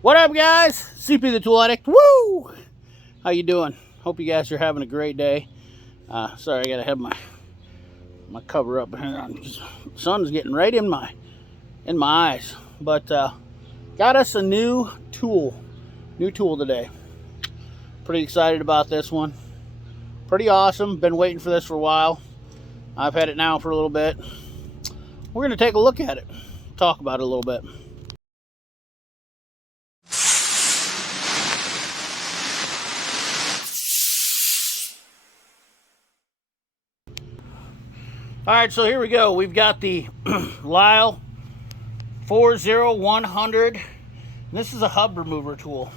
What up, guys? CP the Tool Addict. Woo! How you doing? Hope you guys are having a great day. Sorry, I gotta have my cover up. The sun's getting right in my eyes. But got us a new tool today. Pretty excited about this one. Pretty awesome. Been waiting for this for a while. I've had it now for a little bit. We're gonna take a look at it, talk about it a little bit. All right, so here we go. We've got the Lisle 40100. This is a hub remover tool.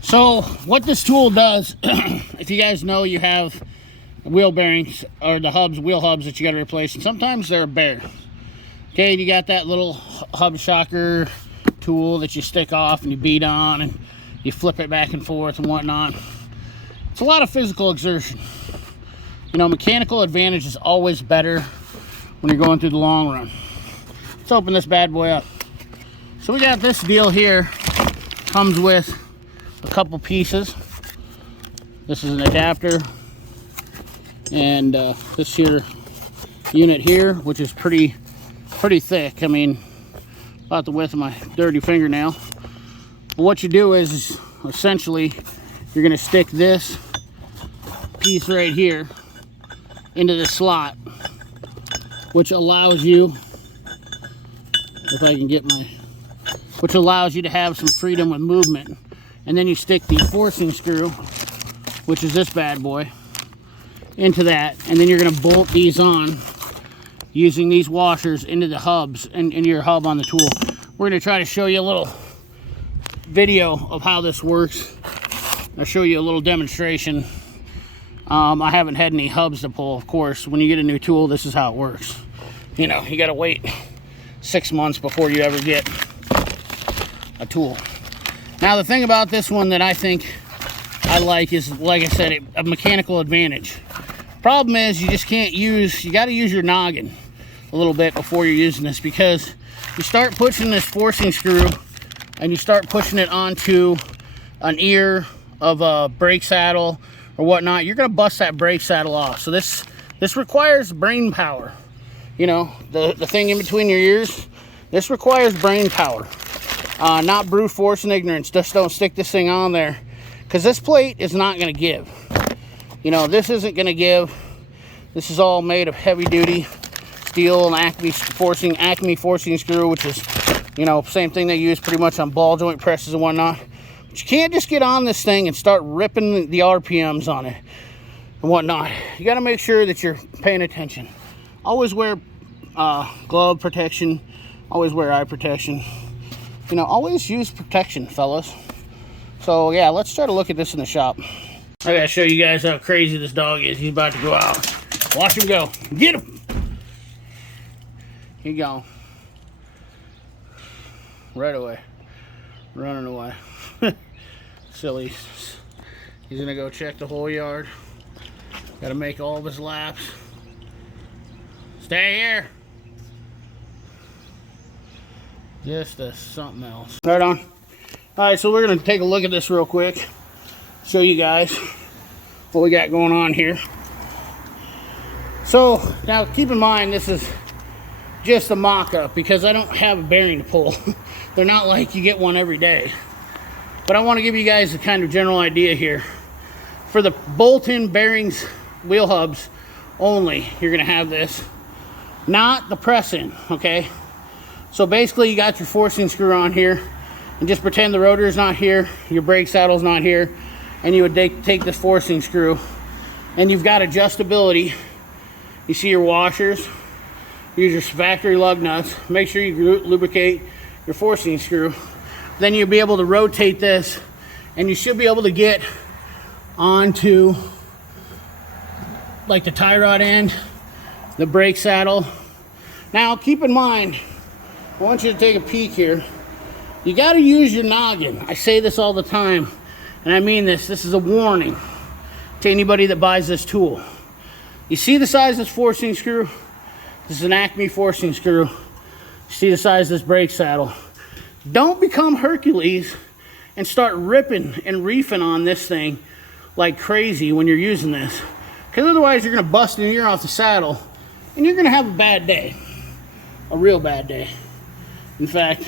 So what this tool does, if you guys know, you have wheel bearings or the wheel hubs that you got to replace, and sometimes they're bare. Okay, and you got that little hub shocker tool that you stick off and you beat on and you flip it back and forth and whatnot. It's a lot of physical exertion. You know, mechanical advantage is always better when you're going through the long run. Let's open this bad boy up. So we got this deal here. Comes with a couple pieces. This is an adapter. And this here unit here, which is pretty thick. I mean, about the width of my dirty fingernail. But what you do is essentially you're going to stick this piece right here into the slot, which allows you, if I can get which allows you to have some freedom with movement. And then you stick the forcing screw, which is this bad boy, into that, and then you're going to bolt these on using these washers into the hubs and into your hub on the tool. We're going to try to show you a little video of how this works. I'll show you a little demonstration. I haven't had any hubs to pull, of course. When you get a new tool, this is how it works. You know, you got to wait 6 months before you ever get a tool. Now, the thing about this one that I think I like is, like I said, a mechanical advantage. Problem is, you just can't you got to use your noggin a little bit before you're using this, because you start pushing this forcing screw and you start pushing it onto an ear of a brake saddle or whatnot, you're going to bust that brake saddle off. So this requires brain power. You know, the thing in between your ears, this requires brain power. Not brute force and ignorance. Just don't stick this thing on there, because this plate is not going to give. You know, this isn't going to give. This is all made of heavy duty steel and Acme forcing screw, which is, you know, same thing they use pretty much on ball joint presses and whatnot. But you can't just get on this thing and start ripping the RPMs on it and whatnot. You got to make sure that you're paying attention. Always wear glove protection. Always wear eye protection. You know, always use protection, fellas. So yeah, let's try to look at this in the shop. I gotta show you guys how crazy this dog is. He's about to go out. Watch him go. Get him. He gone. Right away. Running away. Silly. He's gonna go check the whole yard. Gotta make all of his laps. Stay here. Just something else. Right on. Alright, so we're gonna take a look at this real quick. Show you guys what we got going on here. So now keep in mind, this is just a mock-up because I don't have a bearing to pull. They're not like you get one every day. But I want to give you guys a kind of general idea here. For the bolt-in bearings, wheel hubs only, you're going to have this. Not the press-in, okay? So basically you got your forcing screw on here, and just pretend the rotor is not here, your brake saddle's not here, and you would take this forcing screw, and you've got adjustability. You see your washers. Use your factory lug nuts. Make sure you lubricate your forcing screw. Then you'll be able to rotate this, and you should be able to get onto like the tie rod end, the brake saddle. Now keep in mind, I want you to take a peek here. You got to use your noggin. I say this all the time, and I mean this. This is a warning to anybody that buys this tool. You see the size of this forcing screw? This is an Acme forcing screw. You see the size of this brake saddle? Don't become Hercules and start ripping and reefing on this thing like crazy when you're using this. Because otherwise you're going to bust an ear off the saddle and you're going to have a bad day. A real bad day. In fact,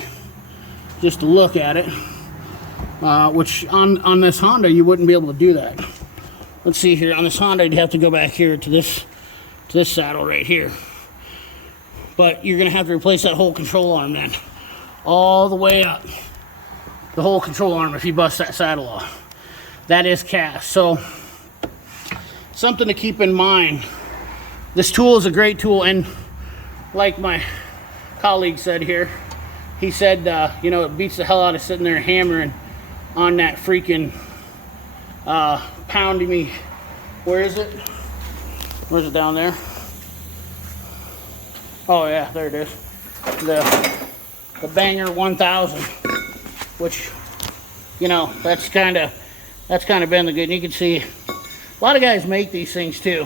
just to look at it, which on this Honda you wouldn't be able to do that. Let's see here. On this Honda you'd have to go back here to this saddle right here. But you're going to have to replace that whole control arm then. All the way up. The whole control arm if you bust that saddle off. That is cast. So, something to keep in mind. This tool is a great tool, and like my colleague said here, he said, you know, it beats the hell out of sitting there hammering on that freaking pounding me. Where is it? Where's it down there? Oh yeah, there it is. The Banger 1000, which, you know, that's kind of been the good. And you can see a lot of guys make these things too.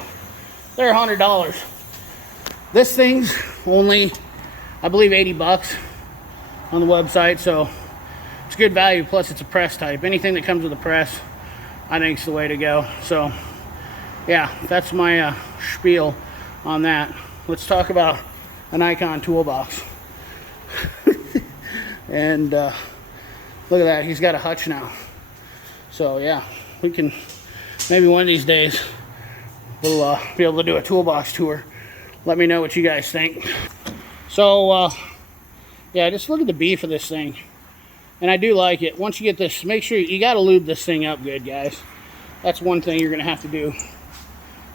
They're $100. This thing's only, I believe, 80 bucks on the website, so it's good value. Plus, it's a press type. Anything that comes with a press, I think, is the way to go. So, yeah, that's my spiel on that. Let's talk about an Icon toolbox. And look at that, he's got a hutch now. So yeah, we can, maybe one of these days we'll be able to do a toolbox tour. Let me know what you guys think. So yeah, just look at the beef of this thing, and I do like it. Once you get this, make sure you got to lube this thing up good, guys. That's one thing you're gonna have to do.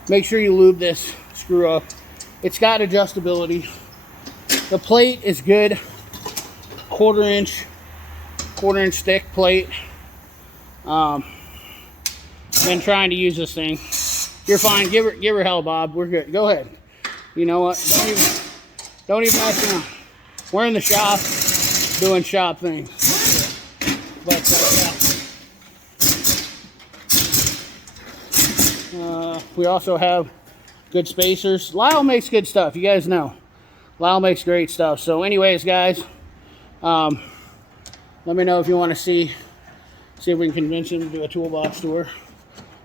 Make sure you lube this screw up. It's got adjustability. The plate is good. Quarter inch thick plate. Been trying to use this thing. You're fine. Give her hell, Bob. We're good. Go ahead. You know what? Don't even mess around. We're in the shop doing shop things. But yeah. We also have good spacers. Lisle makes good stuff. You guys know. Lisle makes great stuff. So anyways, guys, let me know if you want to see if we can convince him to do a toolbox tour,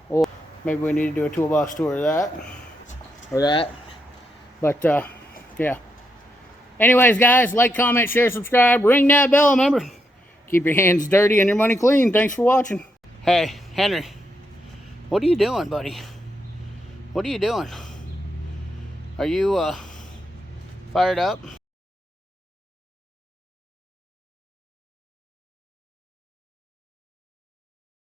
or maybe we need to do a toolbox tour of that or that. But yeah, anyways, guys, like, comment, share, subscribe, ring that bell. Remember, keep your hands dirty and your money clean. Thanks for watching. Hey Henry, what are you doing, buddy? What are you doing? Are you fired up?